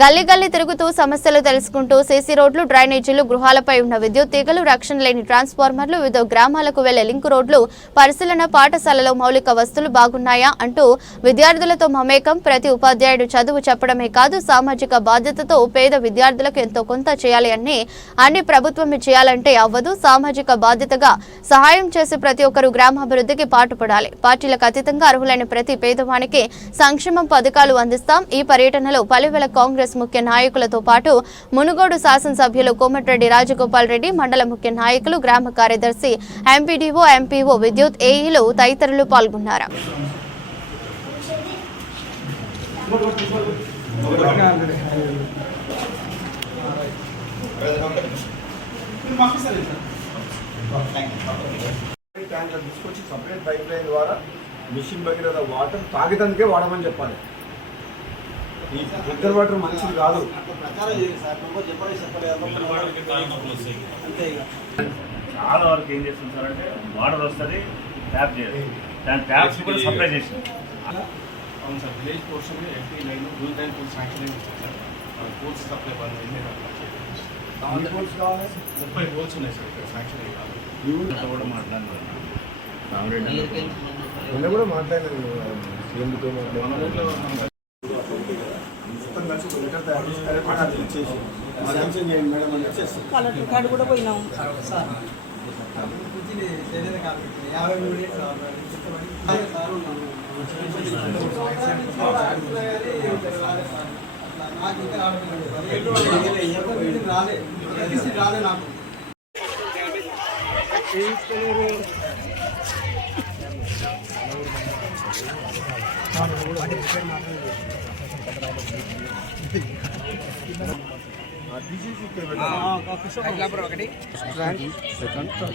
గల్లీ గల్లీ తిరుగుతూ సమస్యలు తెలుసుకుంటూ సీసీ రోడ్లు, డ్రైనేజీలు, గృహాలపై ఉన్న విద్యుత్ తీగలు, రక్షణ లేని ట్రాన్స్ఫార్మర్లు, వివిధ గ్రామాలకు వెళ్లే లింక్ రోడ్లు పరిశీలన, పాఠశాలలో మౌలిక వస్తువులు బాగున్నాయా అంటూ విద్యార్థులతో మమేకం. ప్రతి ఉపాధ్యాయుడు చదువు చెప్పడమే కాదు, సామాజిక బాధ్యతతో పేద విద్యార్థులకు ఎంతో కొంత చేయాలి అన్ని ప్రభుత్వమే చేయాలంటే అవ్వదు. సామాజిక బాధ్యతగా సహాయం చేసి ప్రతి ఒక్కరూ గ్రామాభివృద్ధికి పాటుపడాలి. పార్టీలకు అతీతంగా అర్హులైన ప్రతి పేదవానికి సంక్షేమం పథకాలు అందిస్తాం. ఈ పర్యటనలో పలువేల కాంగ్రెస్ ముఖ్య నాయకులతో పాటు మునుగోడు శాసనసభ్యులు కోమటిరెడ్డి రాజగోపాల్ రెడ్డి, మండల ముఖ్య నాయకులు, గ్రామ కార్యదర్శి, ఎంపీడీఓ, ఎంపీఓ, విద్యుత్ ఏఈలు తదితరులు పాల్గొన్నారు. తీసుకొచ్చి సపరేట్ పైప్ లైన్ ద్వారా మిషన్ భగీరథ వాటర్ తాగేదానికే వాడమని చెప్పాలి. ఈ ఫిల్టర్ వాటర్ మంచిది కాదు. చాలా వరకు ఏం చేస్తుంది సార్ అంటే వాటర్ వస్తుంది, ట్యాప్ చేయాలి, దాని ట్యాప్స్ కూడా సప్లై చేసాం. అవును sir, village portion FT line rule time pool sanction అయింది సార్. పోల్స్ సప్లై బంద్ అయింది. 30 పోల్స్ ఉన్నాయి సార్ ఇక్కడ శాంక్షన్ అయ్యి. కూడా మాట్లాడినారు కూడా మాట్లాడినాను సీఎంతో మొత్తం కలిసి ఒక లెటర్ తయారు చేసి కలెక్టర్ ఇచ్చేసి శాంక్షన్ చేయండి మేడం అని వచ్చేసి కలెక్టర్ కార్డు కూడా పోయినాము. రాలే నాకు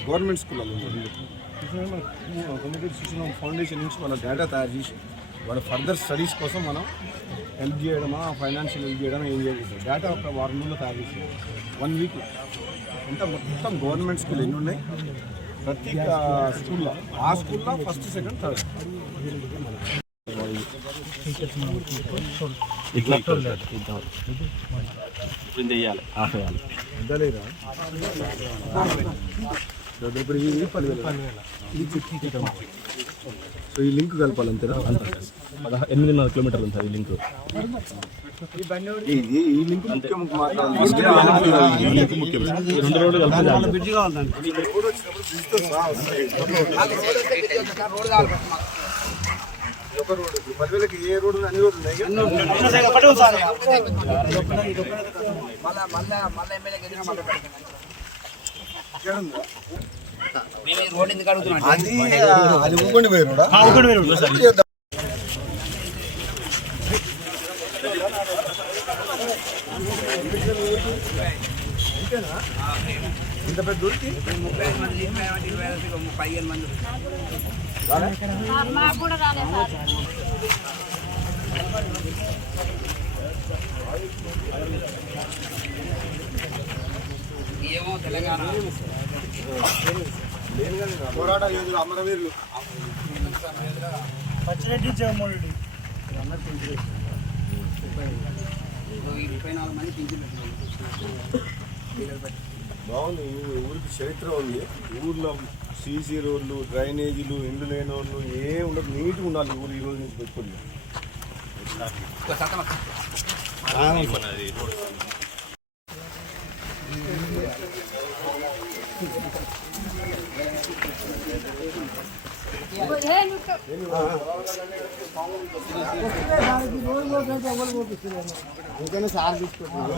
గవర్నమెంట్ స్కూల్లో కమ్యూనిటీ శిక్షణ ఫౌండేషన్ నుంచి మన డేటా తయారు చేసి వాళ్ళ ఫర్దర్ స్టడీస్ కోసం మనం హెల్ప్ చేయడమా, ఫైనాన్షియల్ హెల్ప్ చేయడమా, ఏం చేయాలి డేటా ఒక వారం రోజుల్లో తయారు చేసి 1 వీక్ అంతా మొత్తం గవర్నమెంట్ స్కూల్ ఎన్ని ఉన్నాయి ప్రతి స్కూల్లో, ఆ స్కూల్లో ఫస్ట్, సెకండ్, థర్డ్ ఎంతలేదా ఇప్పుడు ఇది 10,000. సో ఈ లింక్ కలపాలి అంతేనా? 8.5 కిలోమీటర్లు ఉంటుంది ఈ లింక్. ఈ లింక్ ముఖ్యం మాట్లాడాలి. ఒక రోడ్డు 10,000కి ఏ రోడ్డు అన్ని రోడ్లు ఉన్నాయి. అది ఊకొని పోయినా ఇంత పెద్ద దూరికి 35 మంది 15 మంది ఏమో తెలంగాణ పోరాట యోధులు, అమరవీరులు పచ్చిరెడ్డి, జగన్మోహన్ రెడ్డి 24 మంది పింఛన్ బాగుంది. ఊరికి చరిత్ర ఉంది. ఊర్లో సీసీ రోడ్లు, డ్రైనేజీలు, ఇండ్లు లేని వాళ్ళు ఏ ఉండదు, నీట్గా ఉండాలి ఊరు. ఈ రోజు నుంచి పెట్టుకోండి. అందుకనే సార్ తీసుకుంటున్నాను.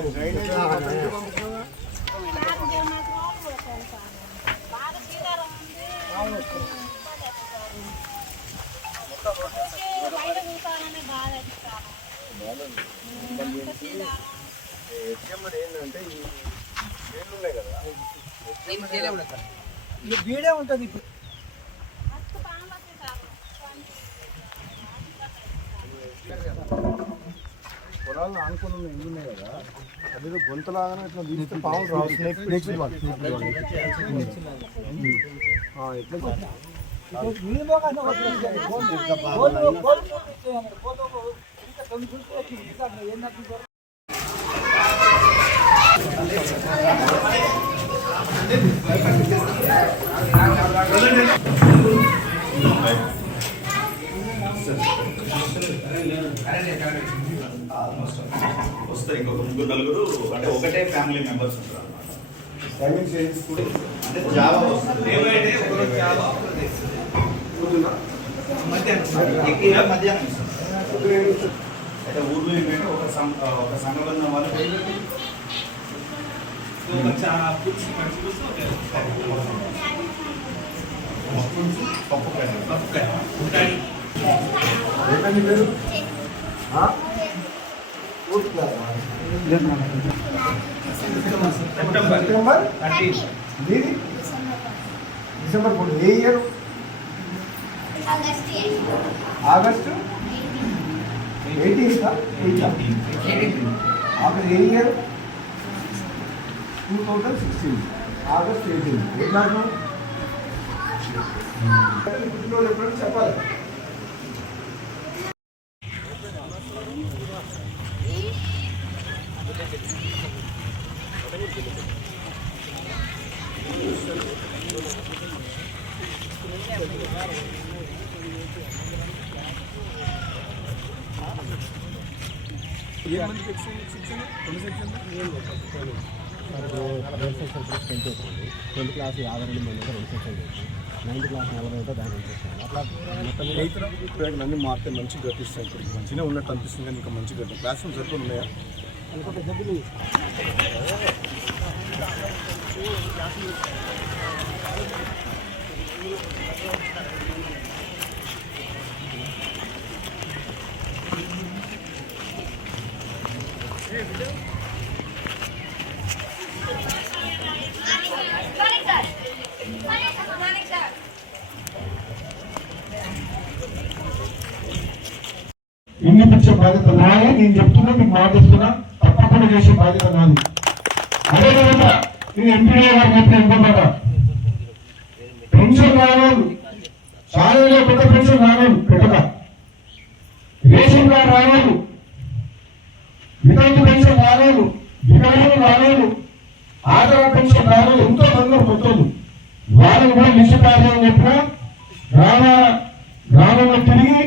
ఏంటంటే ఈ చేళ్ళు ఉన్నాయి కదా, బీడే ఉంటుంది. ఇప్పుడు పొలాలను ఆనుకుని ఉన్న ఇల్లు ఉన్నాయి కదా, అదేదో గొంతలాగానే ఇట్లా దీనితో పావులు రావు. ఎట్లా వస్తాయి ఇంకొక ముగ్గురు నలుగురు అంటే ఒకటే ఫ్యామిలీ మెంబర్స్ ఉంటారు అంటే జావా వస్తుంది మధ్యాహ్నం అయితే ఊర్లో ఏంటంటే ఒక సంఘబద్ధం వాళ్ళు డిసెంబర్ 4 ఏ ఇయర్ ఆగస్టు 18 ఆగస్ట్ ఏ ఇయర్ 2016 ఆగస్ట్ 18 ఏ క్లాస్ పుట్టినోళ్ళు ఎప్పుడైనా చెప్పాలి. ట్వెల్త్ క్లాస్ 52 మంది 2 సెక్షన్ చేసి 9th క్లాస్ 40 దాని వచ్చేసాను. అట్లా మొత్తం రైతులకు అన్ని మార్కెట్ మంచి గట్టిస్తాయి. ఇప్పుడు మంచిగా ఉన్నట్టు అనిపిస్తుంది కానీ ఇంకా మంచి గట్టి క్లాస్ రూమ్ సరిపోయి ఉన్నాయా అనుకుంటే డబ్బులు వినిపించే బాధ్యత నాదే. నేను చెప్తున్నా, మీకు మాటిస్తున్నా, తప్పకుండా చేసే బాధ్యత నాది. అదేవిధంగా నేను ఎంపీడీ గారు చెప్పిన ఇంకొక పెన్షన్ రాలేదు, శాలరీలో కొత్త పెన్షన్ రాలేదు, పెట్టక రేషన్ కార్డు రాలేదు, వితంతు పెన్షన్ రాలేదు, వికలాంగులు రాలేదు, ఆధార పెన్షన్ రాలేదు. ఎంతో మంది కొత్తలు వాళ్ళని కూడా నిశ్చితార్థం చెప్పిన గ్రామంలో తిరిగి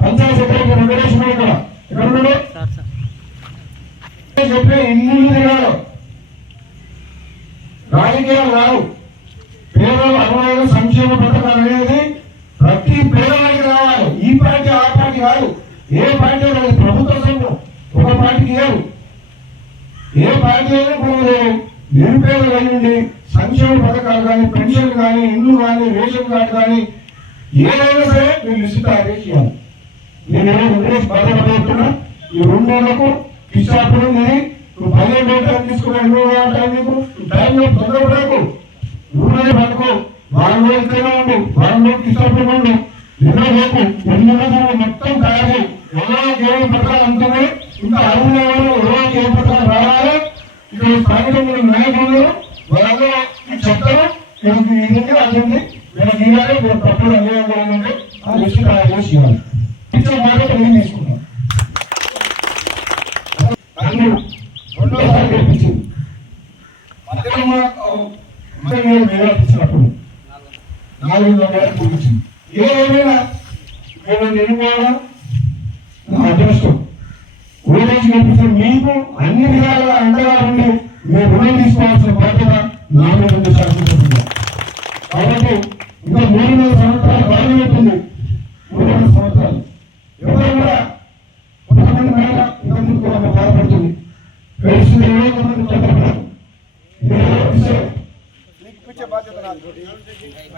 పంచాయతీ సెక్రటరీ వెంకటేశ్వర ఇక్కడ ఉన్నాడు చెప్పే ఇల్లు తిరగాలి. రాజకీయాలు రావు, పేదల అమలు సంక్షేమ పథకాలు అనేది ప్రతి పేదవాడికి రావాలి. ఈ పార్టీ ఆ పార్టీ కాదు, ఏ పార్టీ అనేది ప్రభుత్వ సంఘం ఒక పార్టీకి లేవు. ఏ పార్టీ అయినా ఇప్పుడు నిరుపేదలు అయ్యండి సంక్షేమ పథకాలు కానీ, పెన్షన్ కానీ, ఇల్లు కానీ, రేషన్ కార్డు కానీ ఏదైనా సరే మీరు లిస్ట్ తయారు చేయాలి. నేను వెంకటేష్ బాధపడుతున్నా. ఈ 2 నెలలకు ఇచ్చాపుడు నువ్వు 15 రోజులు తీసుకున్నాను నీకు టైంలో తొందరపడకు, ఊళ్ళో పడుకో, వారం రోజులు ఇక్కడే ఉండు, వారం రోజులు ఇచ్చాపుడు ఉండు, నిద్రపోకు. 2 రోజులు మొత్తం తయారు ఎవరికి ఏ పత్రాలు అంతనే ఇంకా అరువులు ఎవరికి ఏ పత్రాలు రావాలి. ఇక్కడ స్థానిక నాయకులు వాళ్ళలో చెప్తారు ఇది అదండి వీళ్ళకి ఇవ్వాలి, వీళ్ళ తప్పుడు అన్యాయం ఆ లిస్ట్ తయారు చేసి ఇవ్వాలి. నేను తీసుకున్నాను. రెండోసారి గెలిపించింది ఇచ్చినప్పుడు 400 వేలు చూపించింది. ఏమైనా మేము నిర్మాణం నా అదృష్టం ఓటేసి గెలిపించిన మీకు అన్ని విధాలుగా అండగా ఉండి మీరు రుణం తీసుకోవాల్సిన బాధ్యత నా మీద ఉంది శాసనసభ్యులుగా. కాబట్టి ఇంకా 3 సంవత్సరాలు బాగా అవుతుంది. 3 సంవత్సరాలు ఎవరు కూడా కొంతమంది మేడ ఇంతకుముందు కూడా బాధపడుతుంది. పరిస్థితి కొంతమంది చట్టపడారు ఇచ్చే బాధ్యత